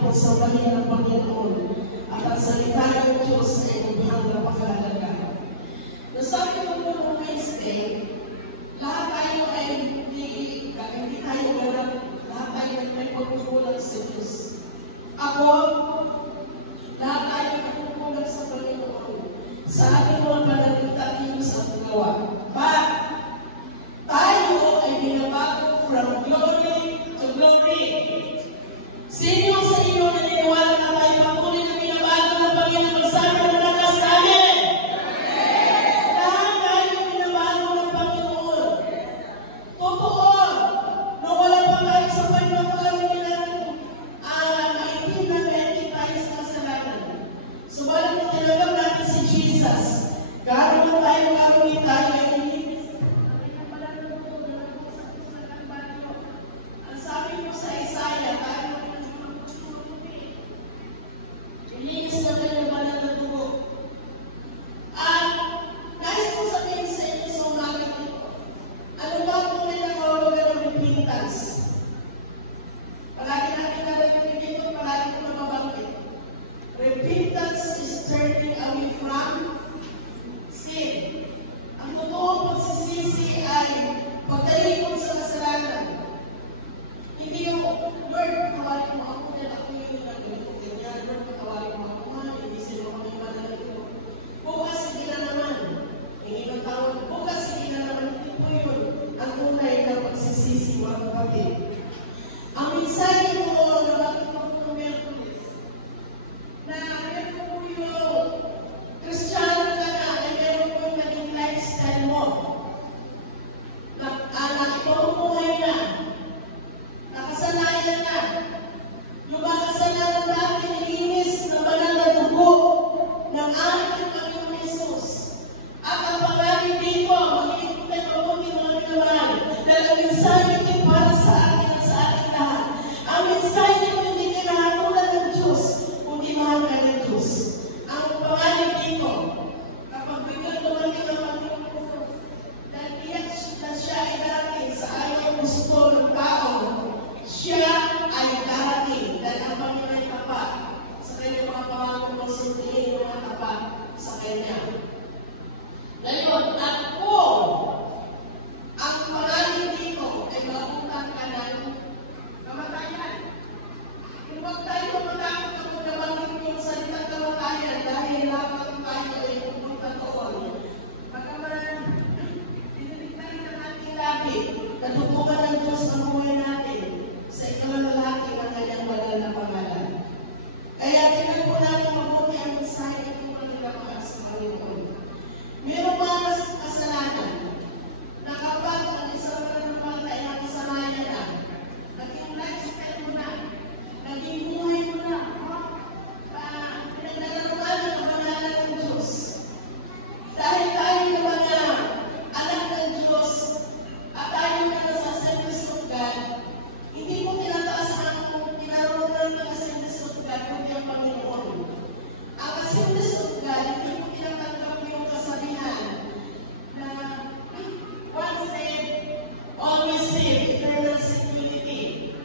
pagsabahin ng Panginoon at ang salita ng Diyos ay ubhang napakahalaga. Nasabi ko po noong Wednesday, lahat tayo ay hindi tayo ganap, lahat tayo ay may pagkukulang sa Diyos. Ako, lahat tayo ay pagkukulang sa Panginoon. Sa ating mga pananalitain sa paggawa. But, tayo ay binabago from glory to glory. Sino sa inyo naniniwala na tayo patuloy na binabago ng Panginoon? Magsabi na malakas namin! Lahat tayo binabago ng Panginoon. Totoo, nung wala pa tayo sa Panginoon, hindi natin maintindihan na hindi tayo sa kasalanan. Subalit tinanggap natin si Jesus. Gano'n tayo ay ang sabi mo sa Isaiah, tayo ilinis na tayo banal na dugo. At nais ko sabihin sa inyo sa umaga ito, ano ba kung may nakawalaga ng repentance? Palagi natin narinig dito, palagi ko nababanggit. Repentance is turning away from sin. Ang totoong pagsisisi ay pagtalikod sa kasalanan. Hindi yung, Lord, patawarin mo ako dahil ako yung nagulito ganyan. Lord, patawarin mo ako man, hindi sila kami manalito. Bukas, sige na naman. Hindi ng tawag, bukas, sige na naman. Hindi po yun ang tunay na pagsisisi, mga kapatid. Ang mensahe ko na bakit po ng Merkulis, na meron po yung Kristiyano ka na, ay meron po yung naging lifestyle mo. Nakipamumuhay na. Nakasanayan na. Yung mga kasalanan natin, nilinis na banal na dugo ng ating Panginoon Jesus. At ang pangalan dito, mag-iikutan ng mabuti mga minamahal, dahil ang mensahe ito para sa atin at sa ating lahat. Ang mensahe ito hindi kinahatulan ng Diyos, kundi mahal ka ng Diyos. Ang pangalan dito, kapag bigyan naman ka ng Panginoon Jesus, dahil iyak na siya ay darating sa ayaw gusto ng tao, siya ay darating dahil ang Panginoon ay tapat sa kanyang mga pangako magsundiin yung mga tapat sa kanya. Ngayon, at kung ang pangalan dito ay mabutan ka ng kamatayan, huwag tayo matakot kapag nabanggit yung salitang kamatayan dahil lahat tayo ay pupunta doon. Pagkaman, diniligtan na natin lagi, natutukan ng Diyos ang buhay natin sa ikalalaki ng kanyang banal na pangalan. Kaya tingnan po natin mabuti ang mensahe ng Panginoon sa Panginoon. Mayroong mga kasalanan na kapag ang isang mananampalataya ay nakasanayan na, naging lifestyle mo na, naging buhay mo na, pinagdalaruan ang pangalan ng Diyos. Dahil tayo na mga anak ng Diyos at tayo na nasa Assemblies of God, hindi mo tinataas ang pinararunan ng Assemblies of God kundi ang Panginoon. Ang Assemblies of God, hindi mo tinatanggap yung kasabihan na once saved, always saved, eternal security.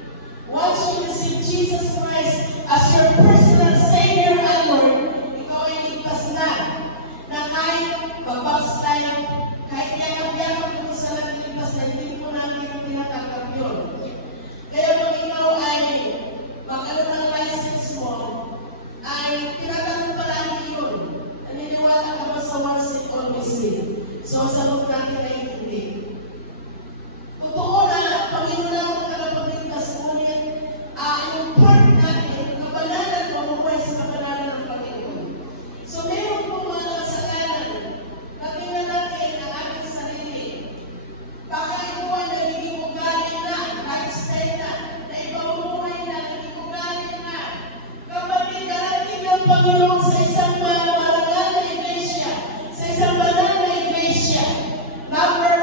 Once you receive Jesus Christ as your personal Savior and Lord, ikaw ay ligtas na kahit pag-backslide, kahit yakap-yakap mo sa nagligtas na hindi po natin ang tinatanggap yun. Kaya kung ikaw ay mag-ano ng license mo, ay tinatanong palagi yun. Naniniwala ka ba sa once and always saved? So, sa loob natin ay hindi. Totoo na, Panginoon lang ang tagapagligtas, ngunit yung part natin, kabanalan o mabuhay sa kabanalan ng Panginoon. So, meron po mga kasalanan na tingnan natin ang ating sarili. Baka ito ay nagiging ugali na, lifestyle na ibang na, nagiging ugali na. Kapag darating ng Panginoon sa isang marangal na iglesia, sa isang banal na iglesia, number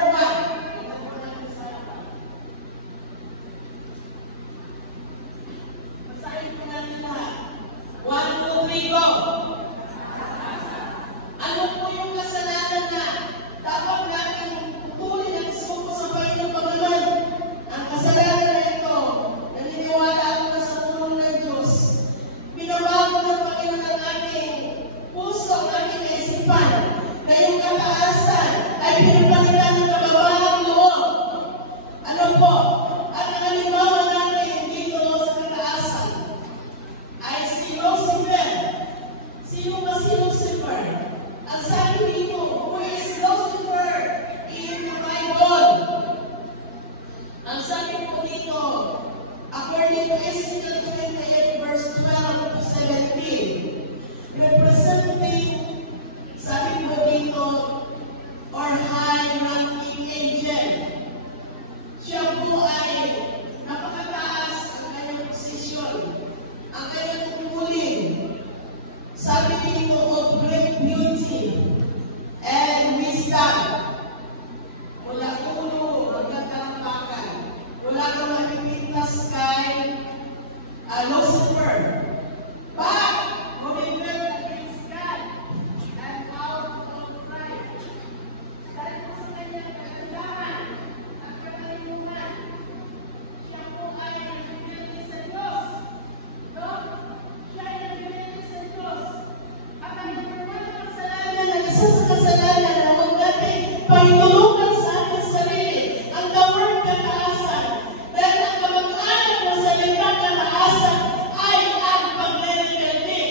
itulungan sa ating sarili ang the word kataasan. Dahil ang kamag-anak ng salita kataasan ay ang pagre-rebelde.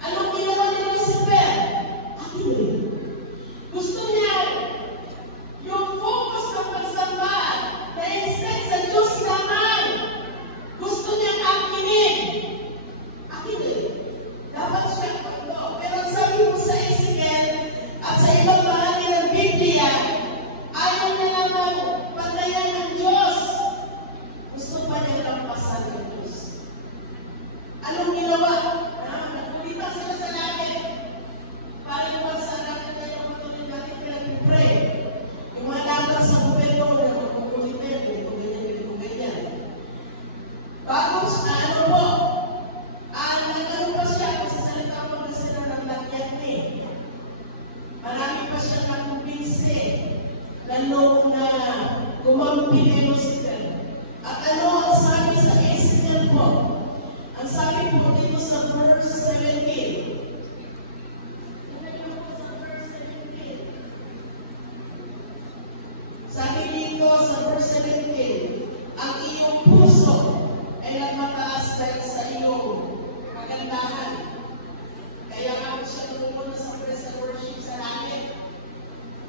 Anong ginawa ni Lucifer? Akin. Gusto niya yung focus ng pagsamba na instead sa Diyos naman. Gusto niya akinin. Akinin. Dapat siya pagdo. Pero sabi mo sa Ezekiel at sa ibang bahagi ng Biblia, ayaw niya naman patayan ng Diyos. Gusto pa niya lampasan ng Diyos. Anong ginawa? Nagkulita sila sa langit. Parang kung sa langit kayo magtuloy natin pinag-pray. Yung mga dapat sa gobyerno na magkukulita, ganito ganyan. Bagos na ano po, nagkaroon pa siya kasi salita po na sila ng lagyat ni. Marami pa siya nakumbinse na kumampi kay Lucifer. At ano ang sabi sa Ezekiel po? Ang sabi po dito sa verse 17. Sabi dito sa verse 17, ang iyong puso ay nagmataas dahil sa iyong kagandahan. Kaya nga siya tumumunod sa praise and worship sa langit.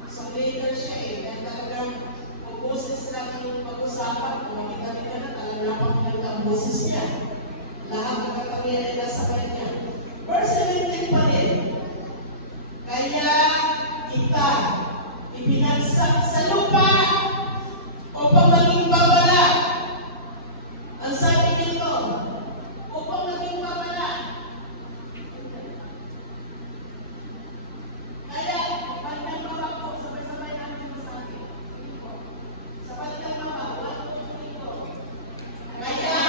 So later siya dahil talagang kung boses lang yung pag-usapan, kung makita na talagang napakinggan ang boses niya. Lahat ng kapangyarihan na sa kanya. Verse 17 pa rin. Kaya kita ibinagsak sa lupa upang maging babala. Ang sabi dito, upang maging babala. Kaya, balikan mama po, sabay-sabay namin masabi. Sa balikan mama, wala po dito. Kaya,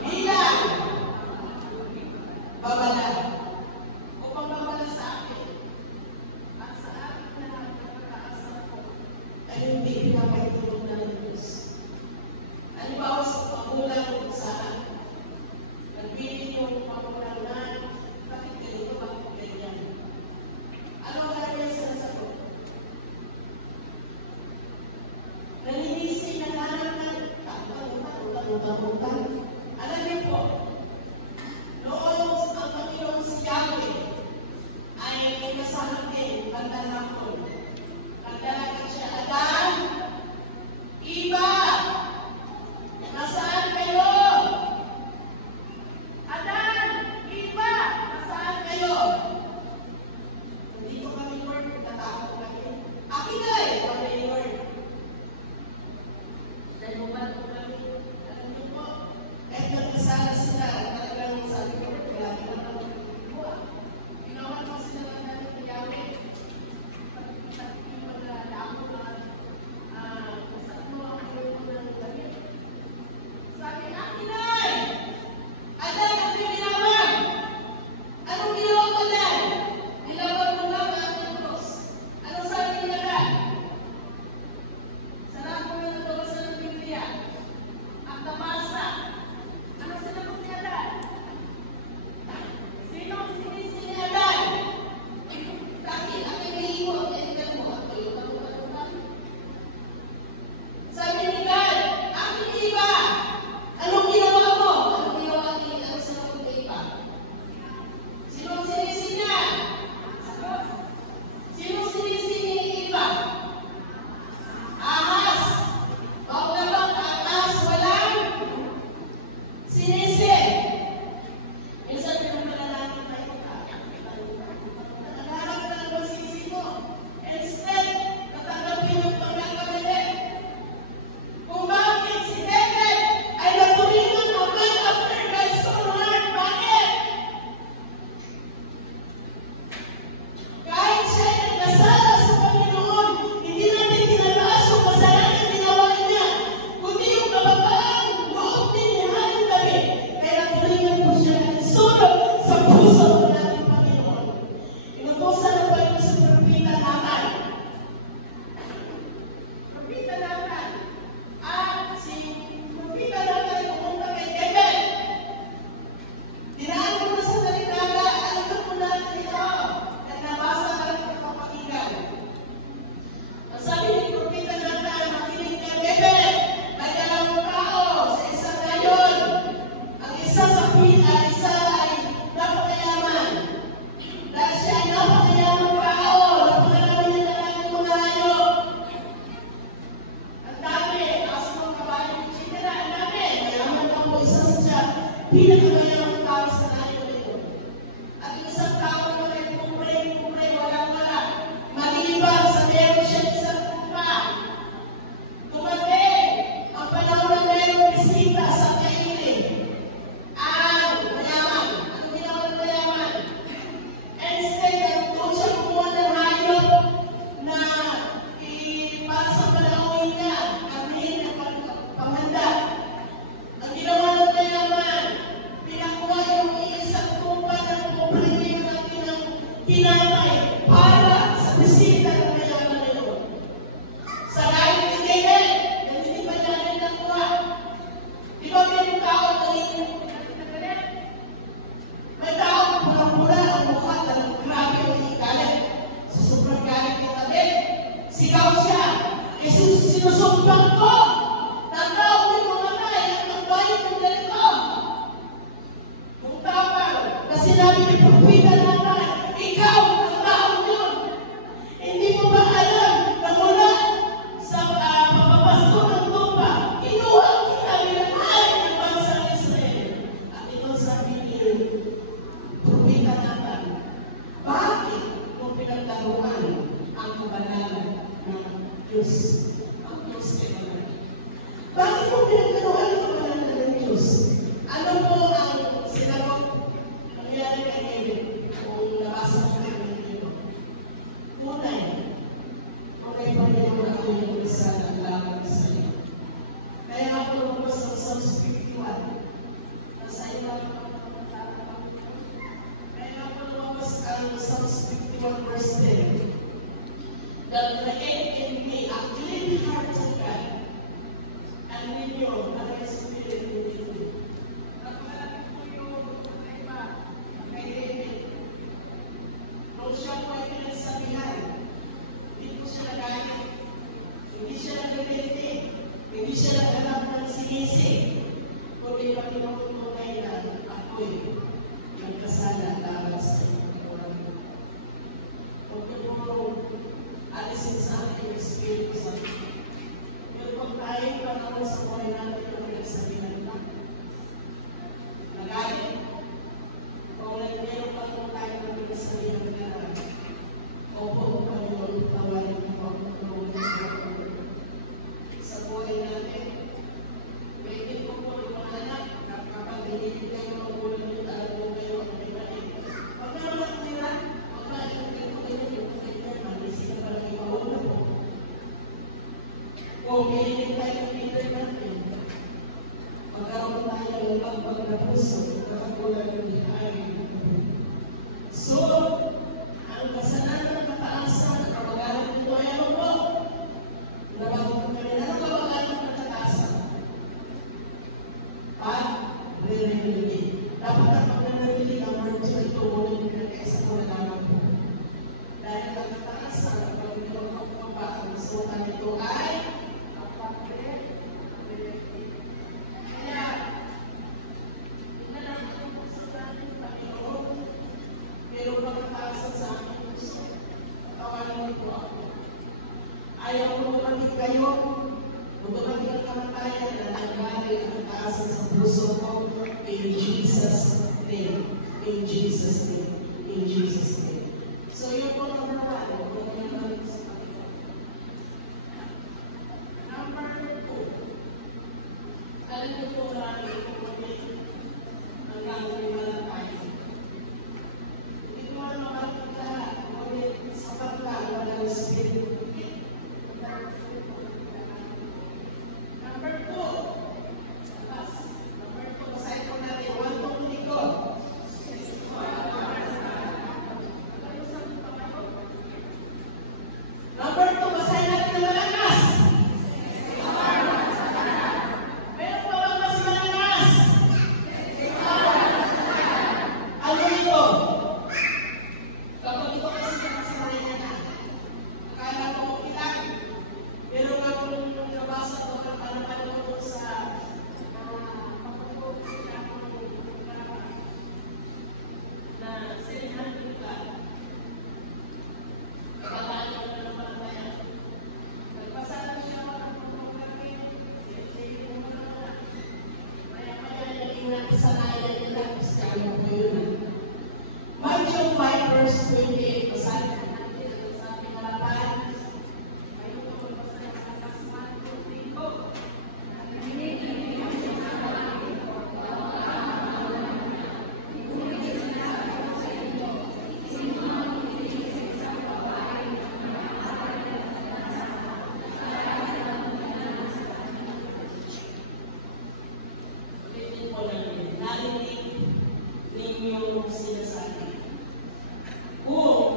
bilang babala. Upang babala sa akin. At sa akin na nagpapataasan ko tinapay para sa bisita ng mayaman na yun. Sa galit ni David, hindi pa niya rin nakuha. Di ba may tao may tao pura-pura ang mukha talagang grabe ang igalit. Sa sobrang galit ni David, sigaw siya, sinusumpang ko na tao ng mga kaya at magbayad ng ganito. Kung tapang na sinabi ni Propeta naman, ikaw ang tao yun. Hindi mo ba alam na mula sa papapasko ng tupa, inuha ang kinabi ng hari ng bansang Israel. At ito sabi ni Propeta naman, bakit mo pinagtaruhan ang kabanalan ng Diyos? Ang Diyos ay banal. Bakit mo pinagtaruhan ang kabanalan ng Diyos? Ano po ang sinagot nangyari kay David kung nabasa ko ng libro? Tunay pa rin mo ako yung isa ng laban sa iyo. Kaya ako lumabas ng Psalms 51. Nasa iba kaya ako lumabas ang Psalms 51 verse 10. That create in me a clean heart, O God, and renew a right spirit within me. Nakalapit ko yung iba kay David. Nung siya po ay pinagsabihan, hindi po siya nagalit, hindi siya nagagalitin, hindi siya naghanap ng sinisi, kundi pakinutunay na ako'y nagkasala laban sa iyong. Huwag niyo po alisin sa akin yung Espiritu Santo. Pero kung tayo panahon sa buhay natin ang pinagsabihan na, nagalit, kung meron pa kung tayo ang pinagsabihan na, opo, Panginoon, tawarin mo ang pagkakulong sa buhay natin. Pwede po po yung mga anak, kapag dinigil kayo ang ulo nyo, alam mo kayo ang pinagsabihan. Huwag na naman tira, huwag na yung manisip na parang ibawag na po. Kung pinigil tayo ng leader natin, magkaroon tayo ng pagpag na puso, kakakulang ng diharin. So, ang kasalanan ng kataasan, ang kabagalan nito ay ano po? Nabago kami na ang kabagalan ng kataasan. At re-rebuilding. Dapat ang pag-rebuilding ang word to ito, ulit na kaysa kabagalan po. Dahil ang kataasan, ang pag-rebuilding ng kabagalan, ang sukan nito ay kaya, lang ang pagsukan ng Panginoon. Pero pagkataasan sa aking puso, tawanan niyo ako. Ayaw ko tumating kayo, kung tumating ang kamatayan na nangyari ang pagkataasan sa puso ko, in Jesus' name. In Jesus' name. In Jesus' name. So yun po number 1, kung yung balik sa Panginoon. Number 2, alam niyo po marami kung ang gagawin na tayo. Hindi ko man makakita lahat, ngunit sapat lang wala ng Espiritu. Number 2, basahin po natin, 1 to 2 ko. Number 2, basahin natin ng malakas. Meron pa bang mas malakas? Ano ito? Kapag ito kasi nakasanayan niya na, akala ko okay lang. Pero nga kung nung nabasa ko, napanood ko sa na 700 ka. Kabataan ko na naman kaya. Nagbasa lang siya ako ng pornography. Sige mo na naman. Maya-maya naging nakasanayan niya lang kasi kaya ko yun. Matthew 5 verse 28, basahin ko natin ang sabi ng laban. Ayun ko basahin ang kasman ko dito. Ulitin po namin, narinig ninyo sinasabi. Kung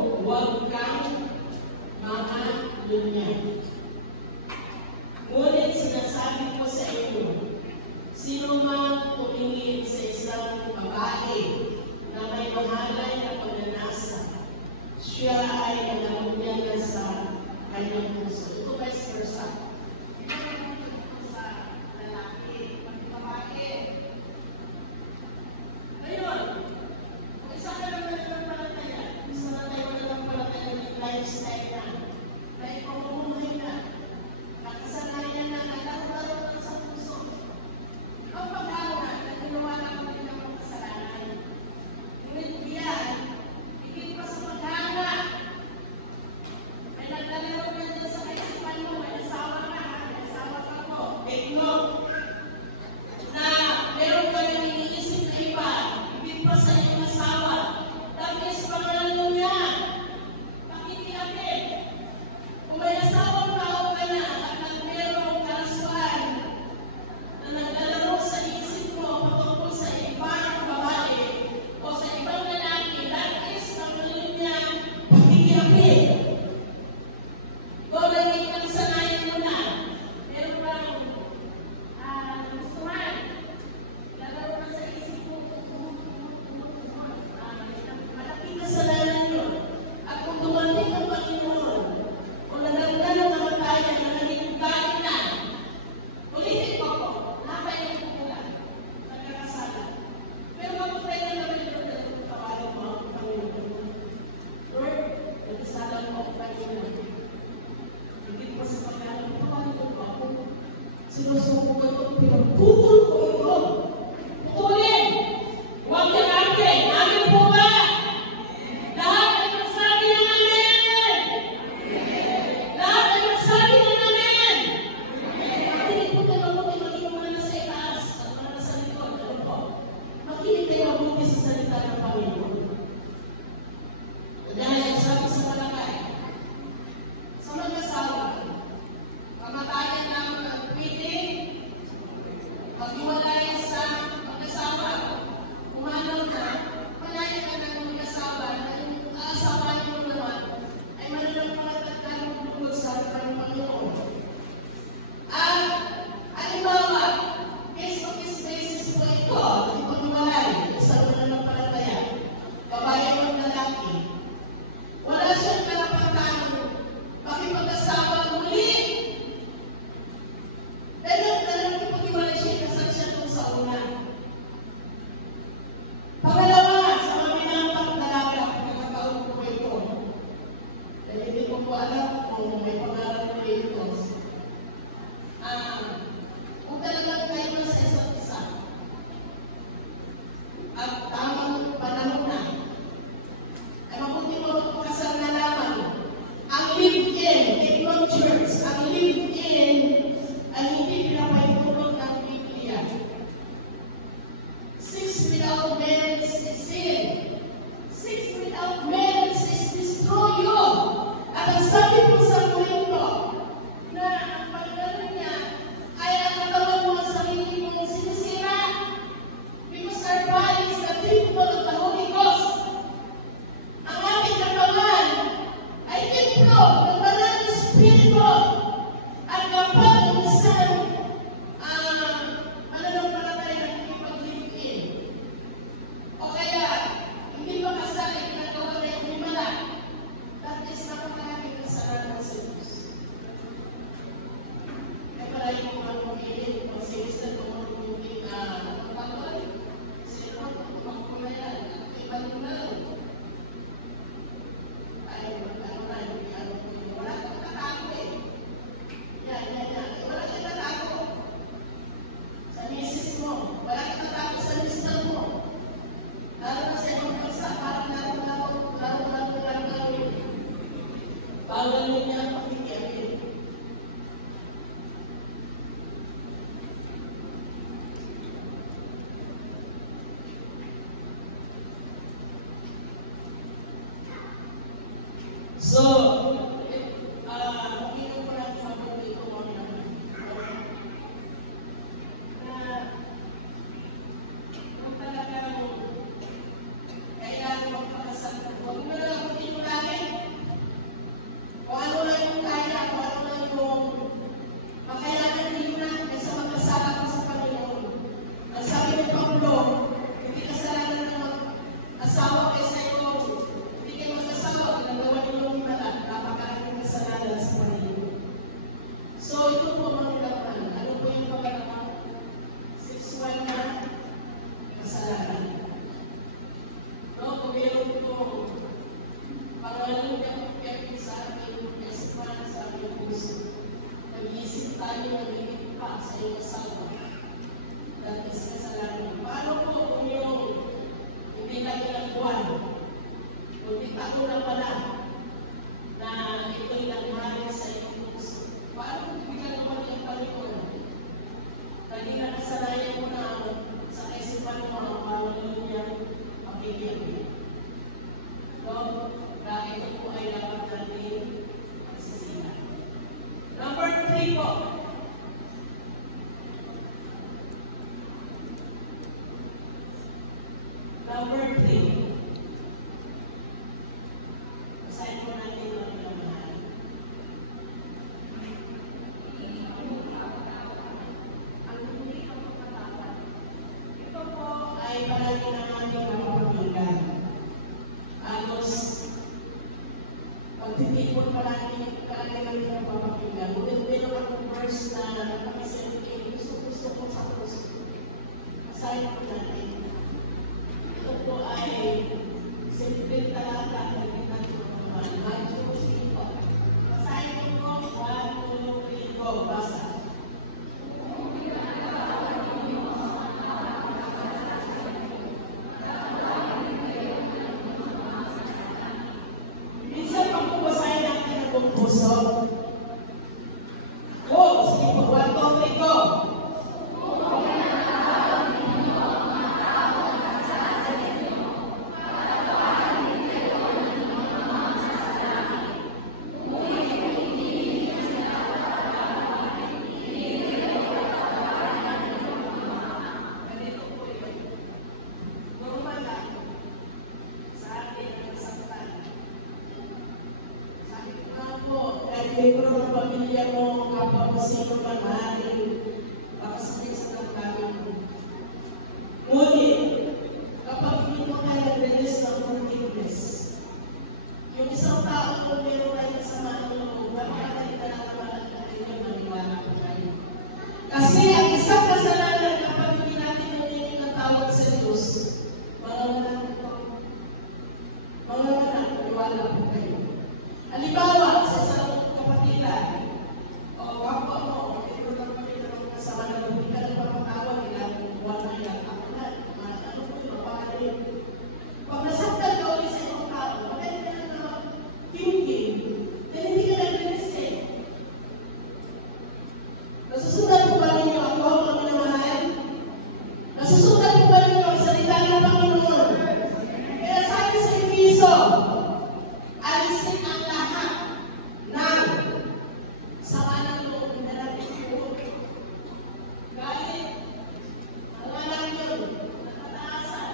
siya ay nalamuyan na sa kanyang puso. Ito vice versa. Sa lalaki, babae. Ngayon, kung isa ka naman ng palataya, isa na tayo ng palataya ng lifestyle na, may pamumuhay na, nakasanayan na, nalaro-laro sa puso. Ang paghawa na ginawa na kami ng mga kasalanan. Ngunit yan, higit pa sa paghanga. May naglalaro na dyan sa kaisipan mo, may asawa ka, may asawa ka po. Take note na meron ka nang iniisip na iba, higit pa sa iyong asawa. That is pangalan niya. Pakikiapit. Kung may asawang tao ka na at nagmerong karasuan na naglalaro sa isip mo patungkol sa ibang babae o sa ibang lalaki, that is pangalan niya pakikiapit. Kung naging sanayan mo na, meron kang gustuhan, lalaro na sa isip mo, malaking kasalanan yun. At kung dumating ang Panginoon, kung nananggan ang kamatayan na naging ugali na, ulitin ko po, lahat ay nagpupulan, nagkakasala. Pero maputay na naman yung dalawang tawagan mo ang Panginoon. Lord, nagkasala mo ang Panginoon. Hindi pa sa pagkalan mo, Panginoon mo ako. Sinusuko ko ito, pinagputol ko ito. Putulin! Huwag ka natin! Amin po ba? Lahat ay magsabi ng amen! Lahat ay magsabi ng amen! Makinig po tayo mabuti, maging mga nasa itaas at mga nasa likod. Ano po? Makinig tayo mabuti sa salita ng Panginoon. Dahil sabi sa malakay, sa mag-asawa, kamatayan namin ang pwede, maghiwalay sa mag-asawa. Umanaw na, malaya ka ng mag-asawa na yung asawa niyo naman ay mananampalatag ka ng bukod sa ating Panginoon. At, halimbawa, case-to-case basis po ito, ang paghiwalay sa mananampalataya, babae o lalaki. Wala siyang karapatan makipag-asawa muli. Pero talagang ipag-iwalay siya, kasal siya kung sa una. Pangalawa, sa maminatang dalaga, pagkakataon ko ito. Dahil hindi ko po alam kung may pangalan ko ito. Kung talagang kayo na sa isa't isa, at tamang panahon na, ay mabuti mo magpakasal na lamang. Ang live-in, not church, ang live-in ay hindi pinapaitulog ng Biblia. Sex without marriage is sin. Sex without marriage is destroy you. At ang sabi po sa Korinto, na ang pagdalo niya ay ang katawan mo ang sarili mong sinisira. Because our body is the temple of the Holy Ghost. Ang ating katawan ay templo ng banal na Espiritu. At kapag ang isang mananampalataya ng hindi pag-live-in, o kaya hindi makasal ay ginagawa na yung himala, that is napakalaking kasalanan sa Diyos. Kaya pala yung mga pumili, kung sinistan ko mga pumili na pagkakawal, sino ko kumakulayan, at ibang na wala kang tatako eh. Yan. Wala kang tatako sa misis mo. Wala kang tatako sa mister mo. Lalo na sa ibang bansa, parang laro yun. Bawal mo niya ang pakikiapin. So, hindi ko lang sabi ito na kung talagang kailangan magpakasal na huwag mo lang ako dito lagi. Kung ano lang yung kaya, kung ano lang yung makayanan din na kaysa magkasala ka sa Panginoon. Ang sabi ni Paulo, hindi kasalanan ng asawa kaysa iyo, hindi kayo mag-asawa, ginagawa itago na pala na ito'y nangharin sa iyong puso. Paano kung bigyan mo niyang Panginoon? Kanina kasalayan mo na sa kaisipan mo ang pangalaman niyang pagkikirbi. No? Dahil ito po ay dapat natin magsisihan. Number 3 po. Number 3. Basahin po natin ang pinamahan. Ito po ay palagi ng ating kapapaglagan. Halos pagtitipon palagi natin ang kapapaglagan. Meron akong verse na napakisalit gusto ko sa puso. Basahin po natin. Ito po ay simple talata na natin ang Matthew 5. Basahin po 1, 2, 3, go. Basa. Minsan pag basahin natin ang buong puso. Sige po, 1, 2, 3, go. Membro ng pamilya mo, kapag sino man maaaring makasakit sa nagkaroon mo. Ngunit, kapag hindi mo tayo nag-release ng forgiveness, yung isang tao kung meron tayo sa mga mo, napakadali na naman ang kanyang maniwala po tayo. Kasi ang isang kasalanan kapag hindi natin nangingin ng tawad sa Diyos, mga maniwala po tayo. Halimbawa, sa isang kapatiran, o kapwa mo, ito na kami ng kasama na hindi ka nagpapatawag, ilang buwan na yan, ako na, ano po yung mapakalim. Pag nasaktan ka ulit sa ibang tao, maganda ka na naman thinking, then hindi ka nag-resist. Nasusundan po ba ninyo ako, mga minamahal? Nasusundan po ba ninyo ang salita ng Panginoon? Kaya sabi sa Efeso, alisin ang lahat ng sama ng loob na natin po. Galit, alam yun, nakataasan.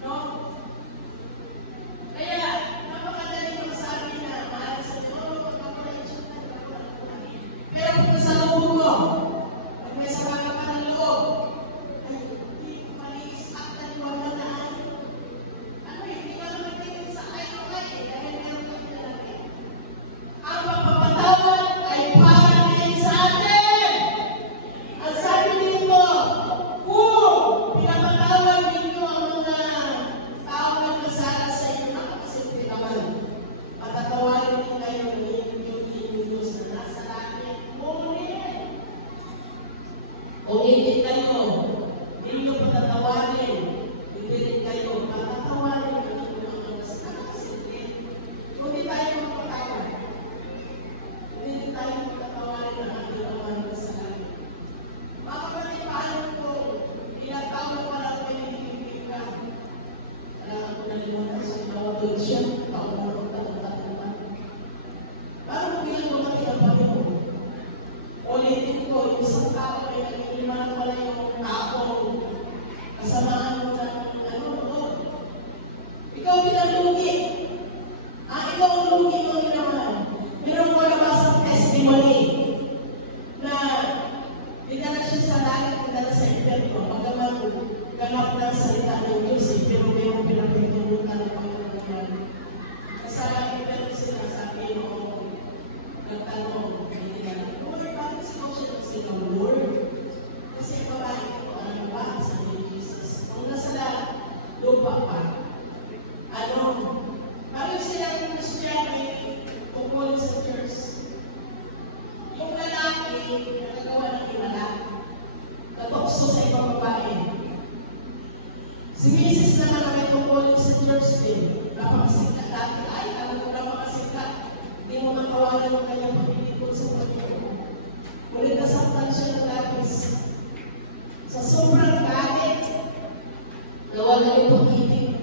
No? Kaya, napakadali magsabi na mahal sa Diyos, magpapalayasyon na pero kung nasalubog mo, pag may sama ka pa ng loob, ay, hindi maliis at naniwalaan. Hindi ka naman tingin sa ayaw dahil meron ka pinalaki. Ang pagpapatawad ay para din sa atin. Ang sabi dito, kung pinapatawad ninyo ang mga tao na nasala sa inyo, napakasimple naman. Patatawarin din kayo ng inyong Diyos na nasa langit. Ulitin kayo. Ninyo patatawarin. Hindi rin kayo. Patatawarin ng inyong mga nasakasindi. Hindi tayo magpatawad. Hindi tayo magpatawarin ng ating awan sa langit. Mga kapatid, paano ko tinatawag para ko yung hindi ka? Kailangan ko nalimutan sa mga doon siya. Paunarong tatang naman. Paano ko bilang mga tinapagin? Ulitin ko, yung isang tao ay naging pala yung taong kasamaan mo ng doon. Ikaw pinalugi. Ikaw ang lugi mo naman. Meron ko nabasang testimony na dinala siya sa langit, dinala sa impyerno. Magaman ganap lang salita ng Diyos, pero meron pinapintunutan ng Panginoon yan. Sa impyerno sila, sabi mo, nagtanong, hindi na. Lord, bakit siya siya ng Lord? Kasi babae ko, ano ba? Sabi ni Jesus. Kung nasa lupa pa, paano sila yung Christian ay tungkol sa church? Yung lalaki na nagawa ng himala, natokso sa ibang babae. Si Mrs. naman ay tungkol sa church din. napakasikat dati. Ay, alam mo napakasikat. Hindi mo makawalan ang kanyang pagpipikot sa Panginoon. Ngunit nasaktan siya ng labis. Sa sobrang galit, nawala yung pag-ibig.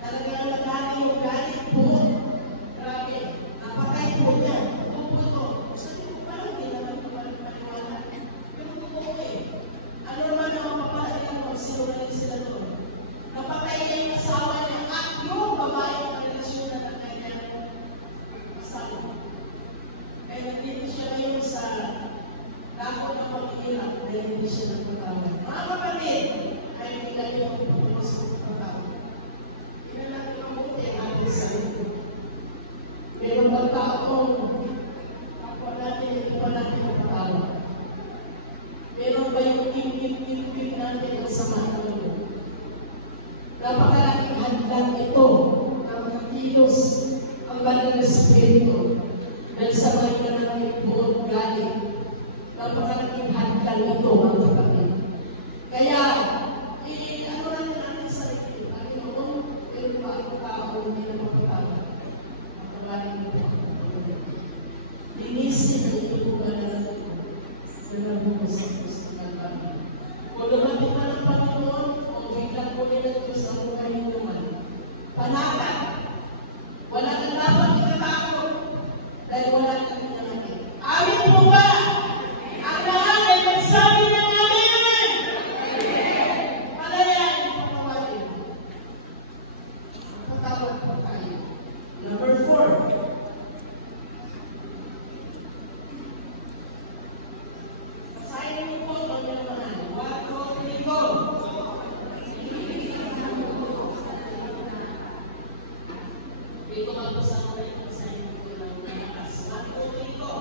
Talagang nagkati yung galit po. Grabe, napatay po niya. Tupo. Sabi ko, parang hindi naman ito paniwala. Pero totoo eh. Ano naman ang mapapalain mo, sinungaling sila doon. Napatay niya yung asawa niya at yung babae ang relasyon na ng kanyang asawa. Kaya nandito siya ngayon sa dako ng pag-iirap dahil hindi siya nagpatawad. Mga kapatid, ay hindi lang yung pagpunos ng pagpatawad. Yun lang yung mabuti natin sa ito. Meron bang taong ako natin, hindi pa natin magpatawad? Meron ba yung kim-kim natin ang sama ng mundo? Napakalaking hadlang ito ng mga kilos ang banal na Espiritu dahil sa mga ng buong galing. Napakalaking hadlang ito ang kapatid. Kaya, ano natin sa sarili? Panginoon, meron pa ang tao hindi na mapatawad. Mapangalan mo po ang kapatid. Linisin ang itutugan na natin na nabuhos sa Kristo ng Panginoon. Kung dumating man ang Panginoon, o biglang muli ng Diyos ang buhay mo naman, panatag. Wala kang dapat itatakot dahil wala kang pinanakit. Amin po ba? Ang lahat ay magsabi ng amin! Palayain po kawain. Patawad po tayo. Number 4. Basahin niyo po ang inyong mahal. 1, 2, 3, go! Dito magbasa ko rin ang basahin niyo po ng malakas. 1, 2, 3, go!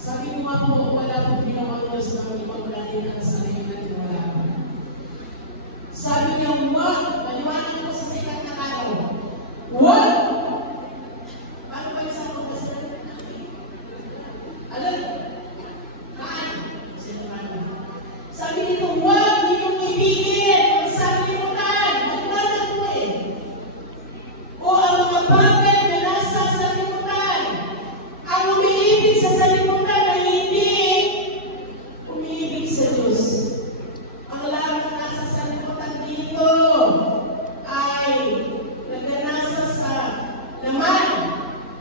Sabi mo nga po, wala po ginawang Diyos na mag-ibang natin ang sarili natin wala. Sabi niya, wag! Maliwanag ko sa sikat na araw. Wag! Paano ba yung sa mga kasalanan natin? Alam? Kaan? Sino kaan? Sabi nito, wag! Niyong ibigin! Ang sabi mo kaan! Maglalag mo eh! O ang mga bagay na nasa salimutan, ang umiibig sa salimutan na hindi umiibig sa Diyos. Ang lahat na nasa salimutan dito ay nagnanasa sa naman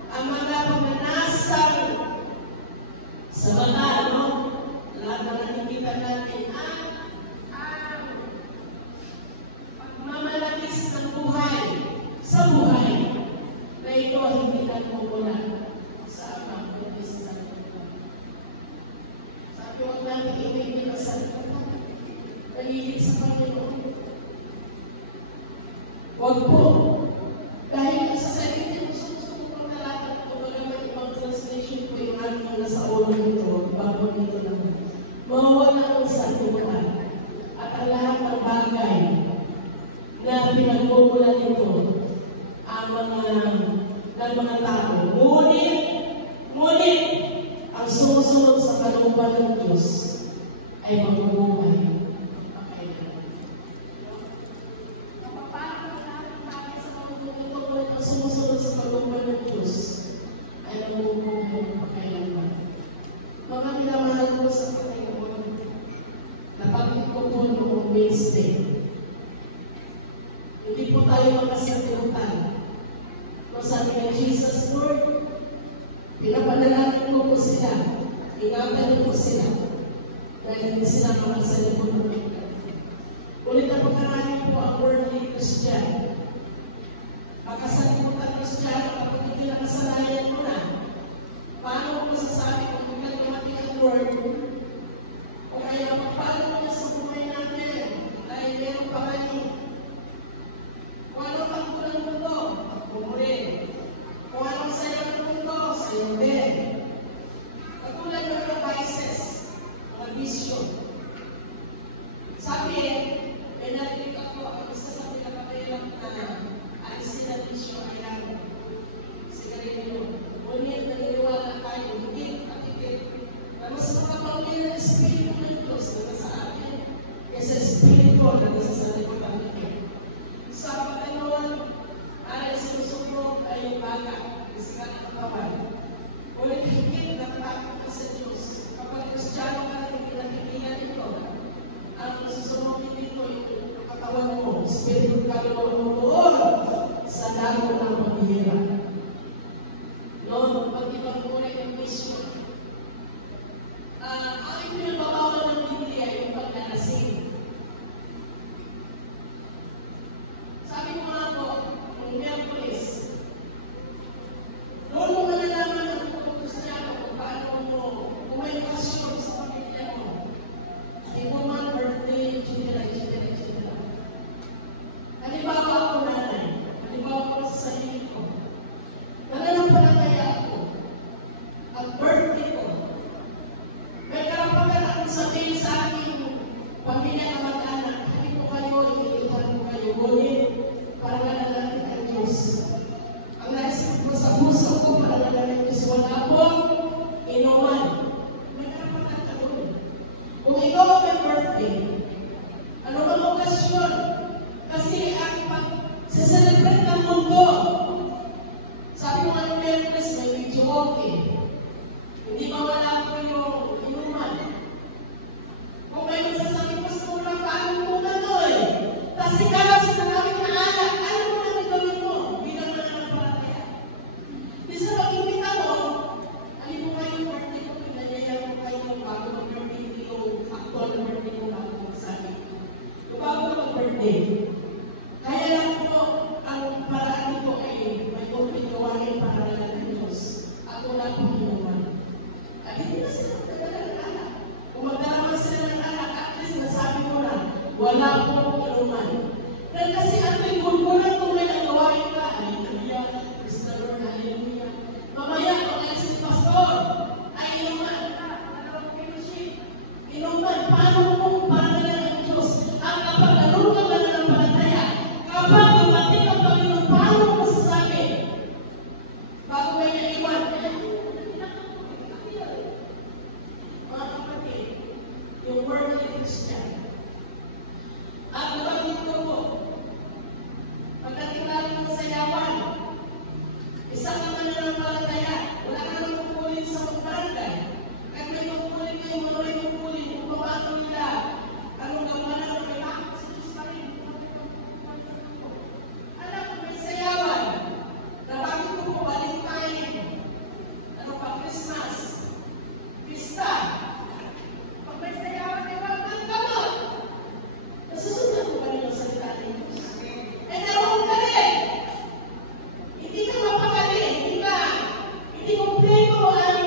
ang mga pagnanasang sa mga lahat na nakikita natin ang pagmamalakis ng buhay sa buhay na ito hindi nagmumula sa Ama kundi sa salimutan. Sabi huwag natin ibigin ang salimutan. Nagigit sa Panginoon. Huwag po. Dahil sa salimutan, susunod ko na lahat kung may ibang translation po yung aking nasa ulo nito, bago nito naman. Mawawala ang salimutan at ang lahat ng bagay na pinagmumula nito ang mga tao. Ngunit, ang sumusunod sa kalooban ng Diyos ay mabubuhay. Pakailan. Kapapalo natin tayo sa mga tungkol na sumusunod sa pagbubuhay ng Diyos ay mabubuhay pakailanman. Mga minamahal ko sa Panginoon, nabanggit ko po noong Wednesday. Hindi po tayo makasalimutan. Kung sabi ng Jesus, Lord, pinapanalangin ko po sila, ingatan ko sila, dahil hindi sila makasalimutan. Ulit na pagkarami po ang worldly Christian. Makasalimutan Christian, kapag hindi nakasanayan mo na, paano ko masasabi kung biglang dumating ang Lord? O kaya paano mo na sa buhay natin dahil meron pa kayo? Kung ano ang kulang mundo, bumurin. Kung anong sayo ng mundo, sayo din. Katulad ng mga vices, mga bisyo. Sabi, may narinig ako, ang isa sa pinakapahirap na alisin ang bisyo ay lang sigarilyo. Ngunit naniniwala tayo, higit at higit, na mas makapagpili ng Espiritu ng Diyos na nasa atin kaysa Espiritu na nasa sa liputan natin. Sa Panginoon, ay sinusuprog ay yung baga, isa ng katawan. Ngunit higit na takot ka sa Diyos. Kapag Kristiyano ka na hindi nakikinan ito, ang susunod dito yung katawan mo, Espiritu ka mo doon sa lago ng paghihirap. Lord, pag ibang kulay ng mission, ang pinababawal ng Biblia yung paglalasing. Sabi ko nga po, ng Miyerkules, noon mo malalaman ng mga Kristiyano kung paano mo, kung may pasyon sa pamilya mo, ikuman, birthday, etc. Halimbawa ako nanay, halimbawa ko sa sarili ko, nananampalataya ako, ang birthday ko, may karapatan akong sabihin sa aking pamilya na mag-anak, hindi ko kayo, iniitan ko kayo, ngunit para nanalamin ang Diyos. Ang naisip ko sa puso ko, para nanalamin ang Diyos, wala pong inuman. May karapatan ka doon. Kung ikaw may birthday, ano bang okasyon? Kasi ang pag-celebrate ng mundo, sabi ko nga ng Miyerkules, may video okay. Hindi mawala ko yung inuman. Kung may magsasabi ko sa ulang paano mo na to eh. Tapos ikalas na namin na alak, ano mo na gagawin mo? Bilang na naman palataya. Di sa pag-imbita mo, alin mo kayo birthday ko, pinanyayaw ko kayo bago mag-birthday yung actual birthday ko bago magsabi. Yung bago mag-birthday. Kaya lang po, ang paraan ko ay may konting gawain para lang ng Diyos. At wala pong inuman. At hindi na sila magdadala ng anak. Kung magdala sila ng anak, at least nasabi ko na, wala pong inuman. Dahil kasi ang may gulgulan kung may nagawain ka, hallelujah, praise the Lord, hallelujah. Mamaya, kung ay si pastor, ay inuman. Inuman, paano mo para lang ng Diyos? At kapag anong ka ba na ng palataya, kapag dumating ang Panginoon, paano mo masasabi? Bago may naiwan, mga kapatid, yung word of Christian. At nabanggit ko po, pagdating natin ng sayawan, isang naman na ng palataya, wala ka nang pupulin sa pagbarangay. At may pupulin kayo, mga may pupulin, kung paano nila, anong gawa na ng kailangan sa Diyos pa rin. Alam ko, may sayawan. Nabanggit ko po, Valentine. Ano pa, Christmas. Pista. Pag may sayawan, may wagman ka mo. Nasusunod ko ba niyo sa salita ng Diyos? Eh, naroon ka rin. Hindi ka mapakali. Hindi kumpleto ang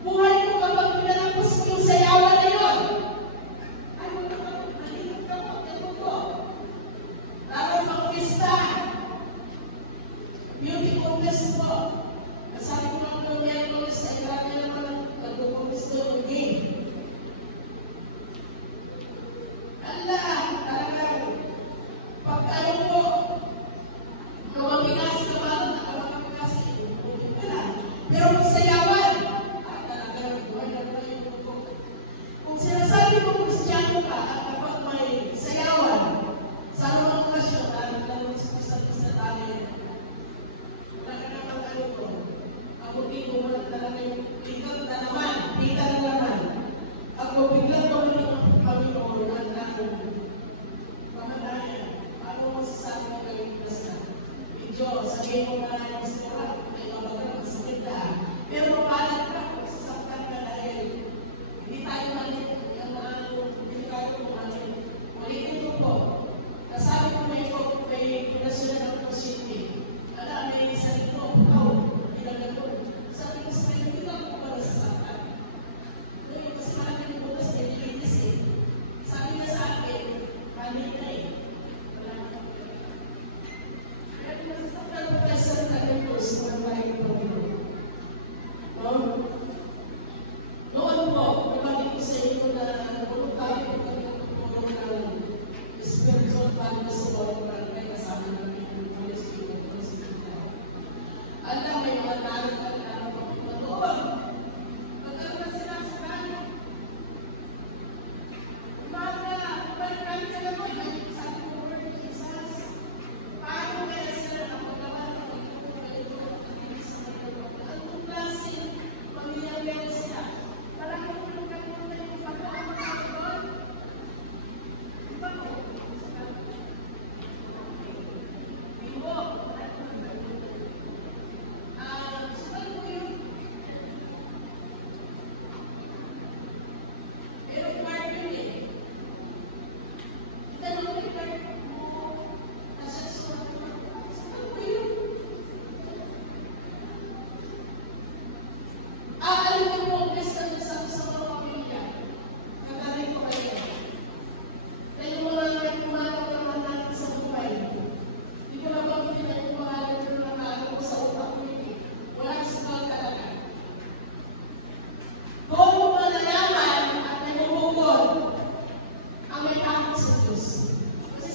buhay mo kapag pinalagpas mo yung sayawan na yun. Ano ka ba? Malingat ka mo. Ganun ko. Lalo pang pista. Beauty contest po. Nasabi ko lang ng Miyerkules ay grabe naman nag-contest ko yung game. Allah, talagang pag ano po, kawapinas ka ba? Nakawapinas ka ba? Pero kung sayawan, talagang buhay na yung mundo. Kung sinasabi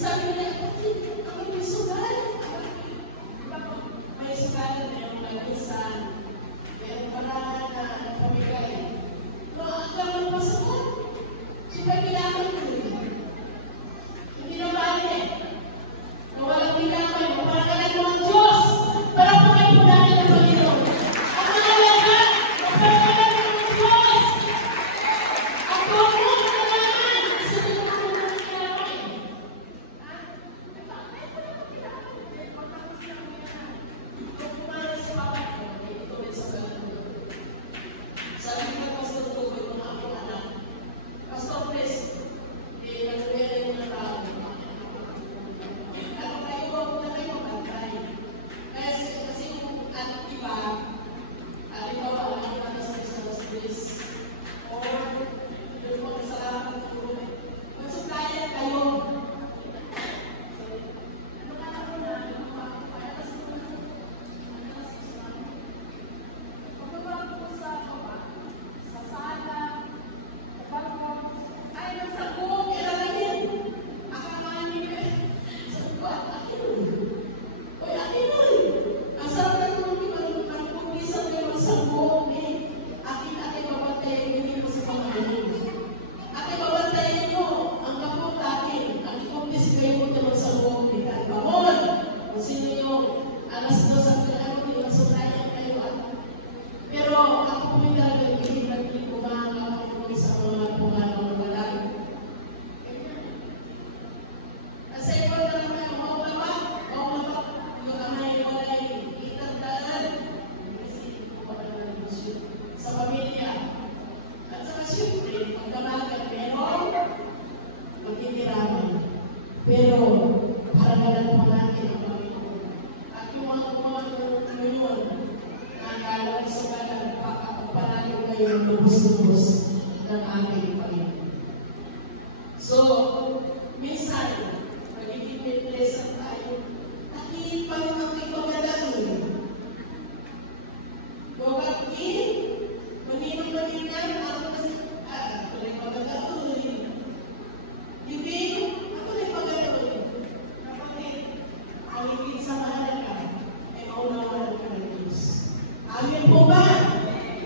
sabi nila, ako may sugal. May sugal na yung nag-isan. Meron pala na pamigay. No, ang gaman pa sa ko. Siyempre, kailangan ko. Hindi na bali. Na walang kailangan. Maparangalan mo ang Diyos. Para pagkakunanin ang Panginoon. Ang mga lahat, maparangalan mo ang Diyos. Ako mo kailangan. Kasi hindi mo ako kailangan. Kung kumain sa papa ko, ito rin sa pagkakunanin. Sabi ka, Pastor Tukoy, mga aking anak, Pastor Chris, nag-ready mo na tao. Ano kayo ba? Kung na kayo magkantay. Kasi kung anak iba, halimbawa, anak iba na sa Pastor Chris, o yung mga kasalanan ko, mag-supplyan kayo. Ano ka na po na? Pagbabago ko sa kawa, sa sala, ay, nagsagong, ilalagin. Akamahan niyo eh. Sabi ko, akin nun. Uy, akin nun. Ang sarap na tulong ang kumisan kayo magsagong eh. Akin babantayan niyo hindi mo sa pangalan. Akin babantayan niyo ang kapot akin. Ang ikumpis kayo kung ito magsagong. Bitan bamon. Kung sino yung alas 2 ang kailangan niyo, magsulayan kayo at pero ako po yung talagang hindi kumakakamang ko sa mga pumanong na malang. Kasi ikaw na naman ang maulapak, yung amay mo ay itagdaan. Kasi ito pa naman ang isyo sa pamilya. At saka siyempre, pagkamagan, pero magkikiraman. Pero paragalan mo natin ang Panginoon. At yung mga ano yun, nakalang sa kanan, panalo kayo ng lubos-lubos ng ating Panginoon. So, minsan, magiging pinlesan tayo. Nakipang ang ipagdadaan. Bagat din, maninong-maningan, ako kasi, ako na ipagdadaan. Bibig, ako na ipagdadaan. Kapatid, ang higit sa mahalaga, ay maunawalan ka ng Diyos. Amin po ba?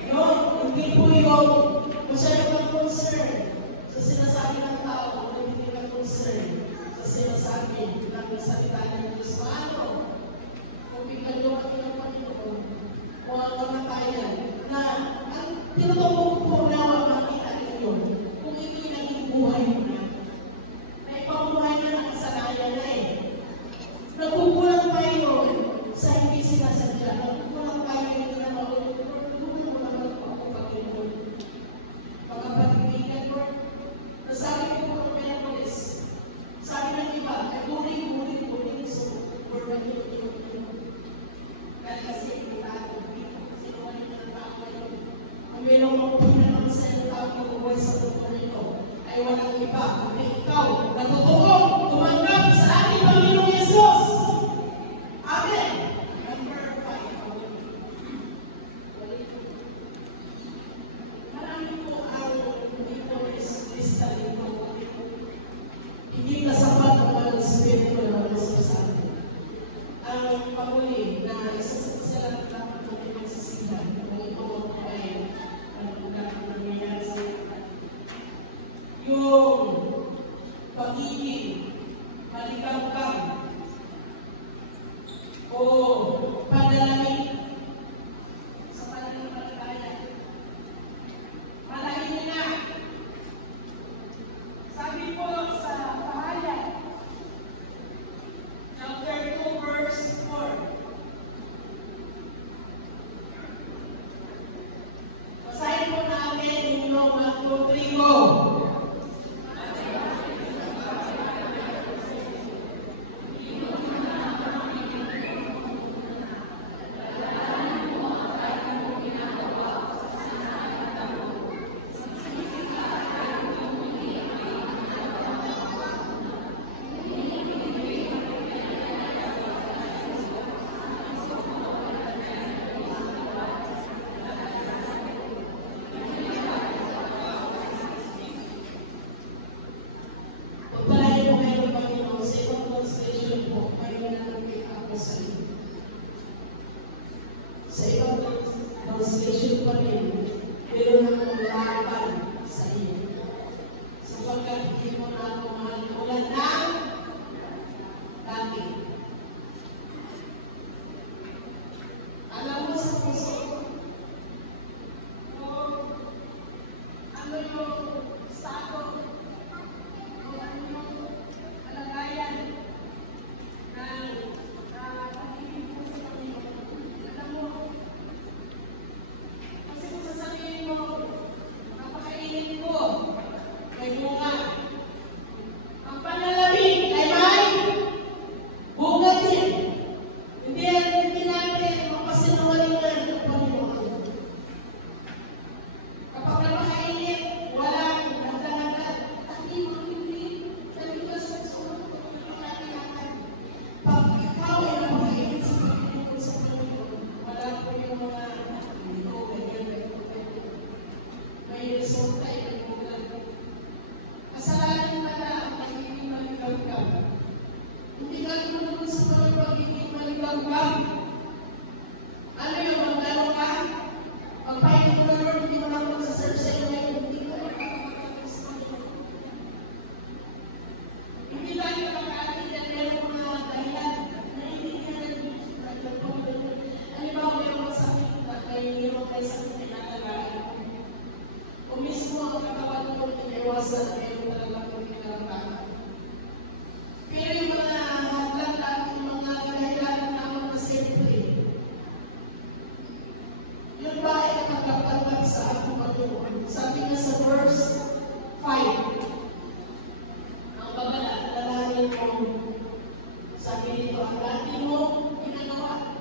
No, hindi po yung masyado kang concern sa sinasabi ng tao, hindi ka concern sa sinasabi ng salita ng Diyos. Paano? Kung bigyan nyo kami ng Panginoon, o ang kamatayan, na ang tinutulong po na makita ninyo, kung ito'y naging buhay mo na. Na ipamuhay na ng kasalanan na eh. Nagkukulang tayo sa hindi sinasadya. Nagkukulang tayo hindi na maulit. Nagkukulang mo naman ako, Panginoon. Mga pag-ibigan, Lord. Nasabi ko po ng Pinapolis. Sabi ng iba, ay guring. So, Lord, Panginoon. Dahil kasi, hindi tayo. Sinuwanin na ng tao ngayon. Ang mayroong mapupunan naman sa iyo tao na buhay sa mundo nito ay walang iba. Kundi ikaw, natutulong, tumanggap sa ating Panginoong Yesus. Amen. Number 5. Marami po ang lista dito. Hindi kasapat ang mga Espiritu na mag-usap sa atin. Ang panguli na isa sa kasalan dapat natin magsisihan kung ito ay nangyayari sa yung pagiging maligam-gam o padalangin sa pananampalataya. Malaking nyo na. Sabi po sa pahayag, chapter 2, verse 4. Basahin po natin inyong 1, 2, 3, go! magtanong ka? Ano yung magtanong ka? Pagpahingi ko na Lord, hindi mo na ako magsaserve sa inyo ngayon. Hindi tayo makakaatin na meron mga dahilan na hindi ka nag-nagpapagod. Halimbawa, meron sakit na meron kayo sakit na nakalain. O mismo ang katawan ko iniwasan na meron talaga kong kinalaman. Pero yung mga hadlang at yung mga dahilan na naman na simple, yun ba ay nakakapagpag sa ating Panginoon? Sabi nga sa verse 5, ang babalalahanin mo, sabi dito, ang dati mo ginagawa.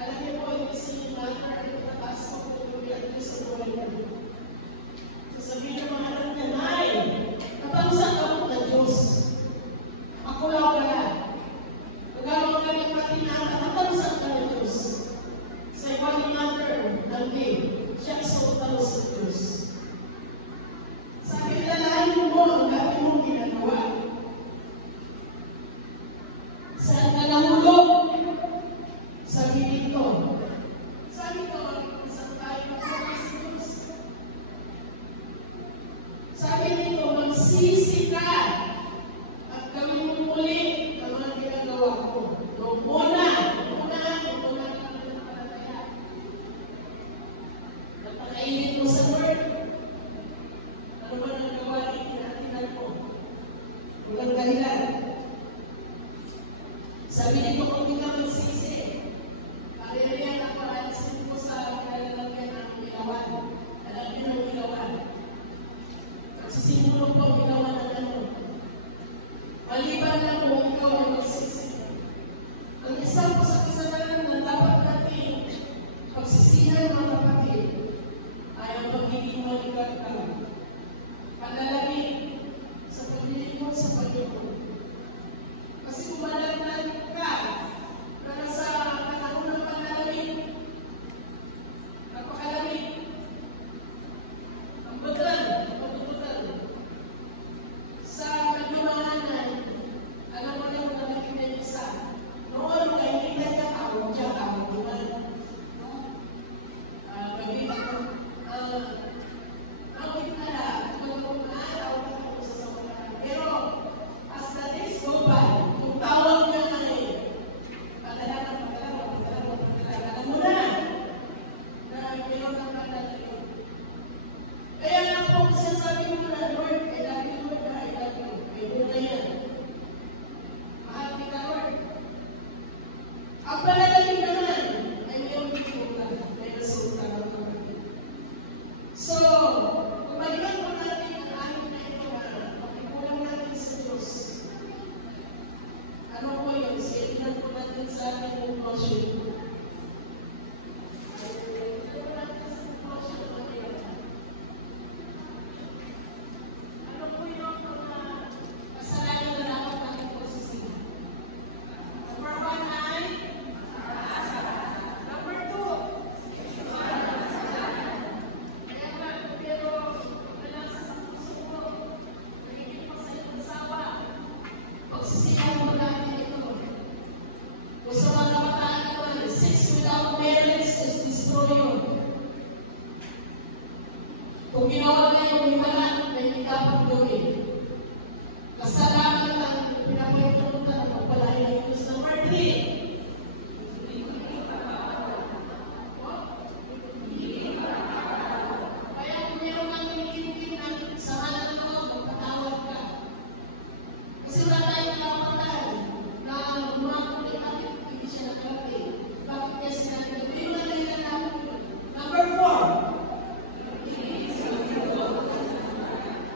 Alam niyo po, yung si Mother ay nataas pa po yung bilang sa buhay mo. Sasabihin ng mga anak niya, Nay, napalusan ako na Diyos. Ako lang pala. Pagkawang kami patinata, napalusan ka na Diyos. Sa iba ni Mother, hindi. Siya sa utalo sa Diyos. Sabi nila, lahat mo ang dati mong ginagawa. Saan ka nahulog? Sabi dito. Sabi ko, isang tayo na sa Diyos. Sabi dito, magsisi ka at gawin mo muli ang mga ginagawa ko. Noong una ka nagpapalataya. Napakainit mo sa Lord. Ano ba nang gawain kinatinan mo? Walang dahilan. Sabi dito, kung hindi ka magsisi, pariyan ako, alisin mo sa kalalagyan ng ilawan. Alam niyo ng ilawan. Sisimulong po ang ginawa ng ano. Maliban na po ikaw ay magsisi. Ang isa po sa kasalanan na dapat natin pagsisihan mga kapatid ay ang pagiging maligatan. Panalangin sa paglilingkod sa Panginoon. Kasi kung malagnan ka para sa panahon ng panalangin, napakalamig. Ang bagal, matututal. Sa kagulahanan, alam mo na kung nakikita niyo sa noon ay hindi ka tawag dyan ang buwan. Awit na lang, kung araw ka ako sa sawanan. Pero, as the days go by, kung tawag niya ay padala. Alam mo na, meron kang padala. Kaya nga po, sinasabi mo na, Lord, I love you, Lord, I love you. May muna yan. Mahal kita, Lord. Ang panalangin naman, ay mayroong resulta. May resulta ng kapatid. So, kung maliban po natin ang amin na ito na pakikulang natin sa Diyos, ano po yun? Siya po natin sa ating conclusion. Ano po yung mga kasalanan na dapat natin pagsisihan? Number 1 ay number 2. Kaya nga, pero nalasa sa puso ko, nagiging pa sa iyong asawa. Pagsisihan mo natin ito. Kung sa mga kabataan naman, sex without marriage is destroyed. Kung ginawa na yung himala, may hindi dapat gawin. Kasalanan lang, pinapagpunta ng pagpalain ng Diyos. Number 3. Kaya kung meron kang kinikimkim na sa halang ng mga, magpatawad ka. Kasi wala tayong kapatay na umakulit natin, hindi siya nakarating. Bakit niya sinabi? Hindi mo na dahilan natin yun. Number 4.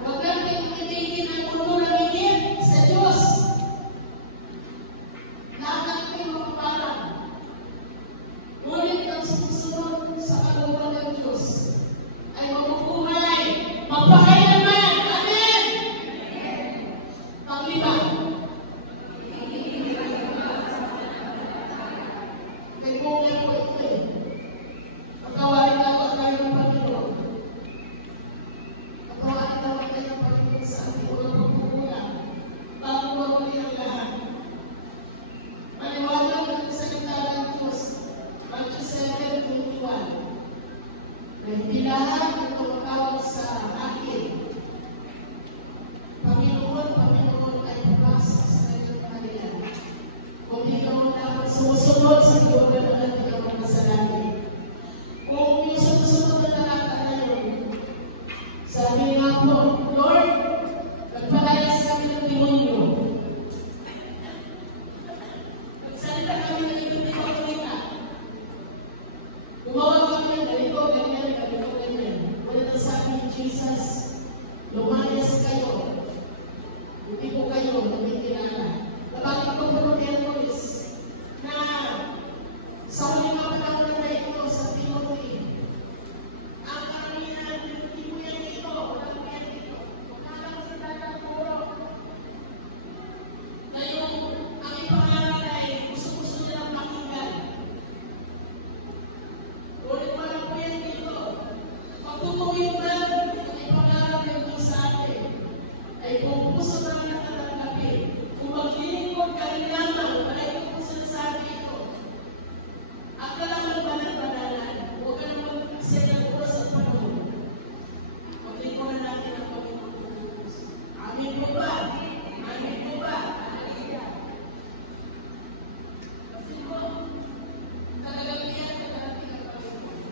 Huwag natin ibigin ang ulo ng higit sa Diyos. Lahat natin magpapalang. Ngunit ang sumusunod sa kalooban ng Diyos ay mabubuhay, magpakailanman. Amen! Panglima. Kay Bunga po ito eh. Pagkawarin dapat tayo ng Panginoon. Pagkawarin dapat tayo ng Panginoon sa ating mga pagkukulang. Bago mawali ang lahat. po, Lord, nagpalayas kami ng demonyo. Nagsalita kami ng ibang ipagsalita. Gumawa kami ng ganito, ganyan. Wala na sabi ni Jesus, lumayas kayo. Hindi ko kayo nakikilala. Nabalik ko po ng Hercules na sa huling mga panahon na ito sa Timothy, ang karamihan, hindi ko yan dito, walang ko yan dito. Wala sa dagang puro. Na yung ang ipangalan ay gusto-gusto nilang pakinggan. Ulit pa lang po yan dito. Pagtutuwin ba ang ipangalan nito sa atin ay kung puso namin ang tatanggapin. Kung maglilingkod ka rin lamang, wala ito po sinasabi ito. At ka lang magbanag-banalan. Huwag ka naman mag-aksaya ng oras at panahon. Maglingkodan natin ang Panginoon ng Diyos. Amin po ba? Amin po ba? Hallelujah. Kasi po, kalagapian ka natin ang Panginoon.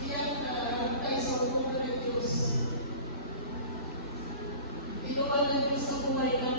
Siyang tayo sa upunan ng Diyos. Ginawa ng Diyos ang buhay namin.